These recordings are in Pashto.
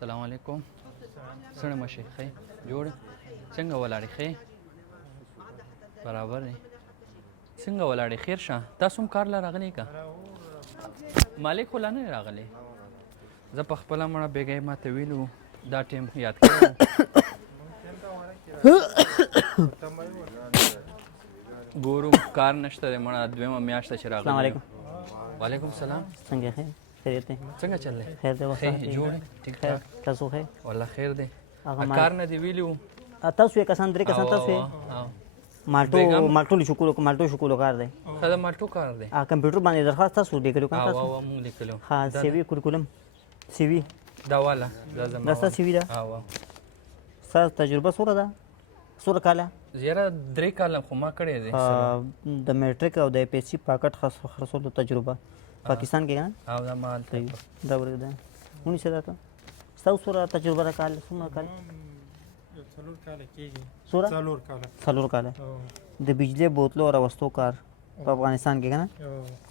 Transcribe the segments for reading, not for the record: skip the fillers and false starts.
السلام علیکم څنګه مشي خې جوړ څنګه ولاړې خې برابر دی څنګه ولاړې خیر شه تاسو هم کار له راغلی که مالک خو لا نه راغلی زه په خپله مړه بېګۍ ما ته ویلو دا ټیم یاد کړی ګورو کار نشته دی مړه دویمه میاشته چې راغلی وعلیکم السلام څنګه خیر خیریت دی څنګه چل دی خیر دی وخت جوړ ټیک ټاک تاسو خیر والله خیر دی کار نه دی ویلو تاسو یې کسان درې کسان تاسو یې مالټو شکولو کار دی دا مالټو کار دی کمپیوټر باندې درخواست تاسو لیکلو که تاسو مونږ لیکلو ها سی وی کورکولم سی وی دا والا دا زما دا سی وی ده ستاسو تجربه څومره ده څومره کاله زیاره 3 کاله خو ما کړی دی د میټریک او د پی ایس سی پاکټ خرڅولو تجربه پاکستان کې کنه او دا مال دا ورته ونی څه ده ستاسو څومره تجربه ده کال څومره کال څلور کاله کېږي څلور کاله د بجلی بوتلو راوستو کار په افغانستان کې کنه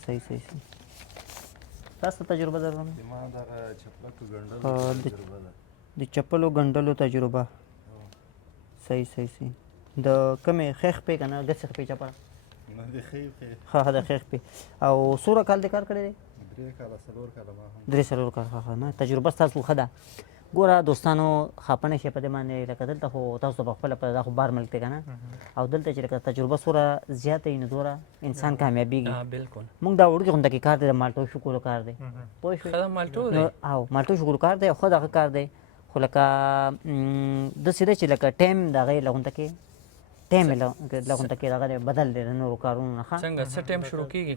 صحیح تاسو تجربه درلوده د چپلو ګنډلو تجربه صحیح د کومې خیخ په کنه ګس په چپل ها د خیخ په او سوره کال د کار کړی دی 3 کاله ما تجربه تاسو خدا ګوره دوستانو خپنه شي په دې باندې لکه دلته خو تاسو په خپل په دغه بار ملک کنه او دلته چې تجربه سوره زیاته نه دوره انسان کامیابیږي بالکل موږ دا وړو غونډه کې کار دی مالټو شکولو کار دی پوه شو مالټو دی او مالټو شکولو کار دی خو دغه کار دی خو لکه د سیده چې لکه ټایم دغه لغونته کې ټایم لغونته کې دغه بدل دی نور کارونه نه څنګه څه ټایم شروع کیږي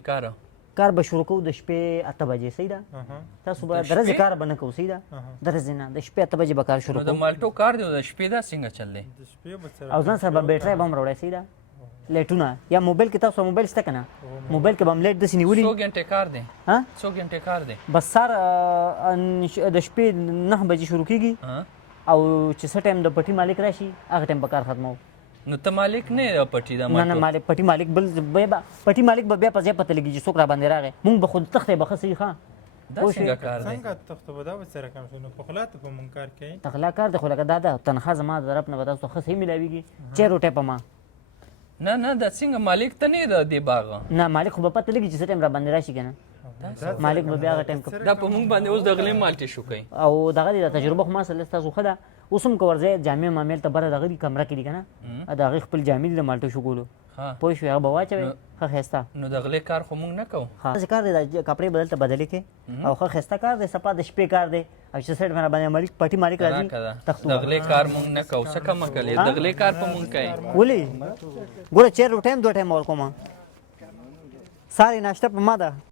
کار به شروع کوو د شپې 8 بجې صحیح ده تاسو به درځي کار به نه کوو صحیح ده درځي نه د شپې 8 بجې به کار شروع کوو د مالټو کار دی د شپې دا څنګه چل دی او ځان سره به بیټرۍ به هم راوړی صحیح ده لیټونه یا موبایل کې تاسو موبایل شته که نه موبایل کې به هم لیټ داسې نیولي 100 غنټې کار دی 100 غنټې کار دی بس سار د شپې 9 بجې شروع کېږي او چې څه ټایم د پټي مالک راشي هغه ټایم به کار ختمو نو ته مالک نه پټي دا نه مالک پټي مالک بل پټي مالک به بیا په ځای پته لګي چې څوک را باندې راغی مونږ به خود تختې به خسي ښه دا څنګه کار دی څنګه تخته به دا سره کم شنو په خلا ته په مونږ کار کوي تخلا کار د خو لکه دا تنخوا زما د طرف نه به تاسو خسي ملاويږي 4 روټه په ما نه دا څنګه مالک ته نه دی باغ نه مالک خو به پته لګي چې څه ټایم را باندې راشي کنه مالک به بیا هغه ټایم دا په مونږ باندې اوس د غلې مالټي شو کوي او دغه د تجربه خو ما سره تاسو خدا اوسم کو ورځي جامع معامل ته بره دغه کمره کې دی کنه دا غي خپل جامع د مالټو شګولو پوه شو هغه بواچوي خه خستا نو د غلې کار خو مونږ نه کوو ها ذکر دی کپڑے بدلته بدلې کې او خه خستا کار دی سپا د شپې کار دی او چې سیټ باندې مالک پټي مالک راځي تختو د غلې کار مونږ نه کوو څه کم کړي د غلې کار په مونږ کوي ولي ګوره 4 ټایم 2 ټایم ور کوم ساري ناشته په ما ده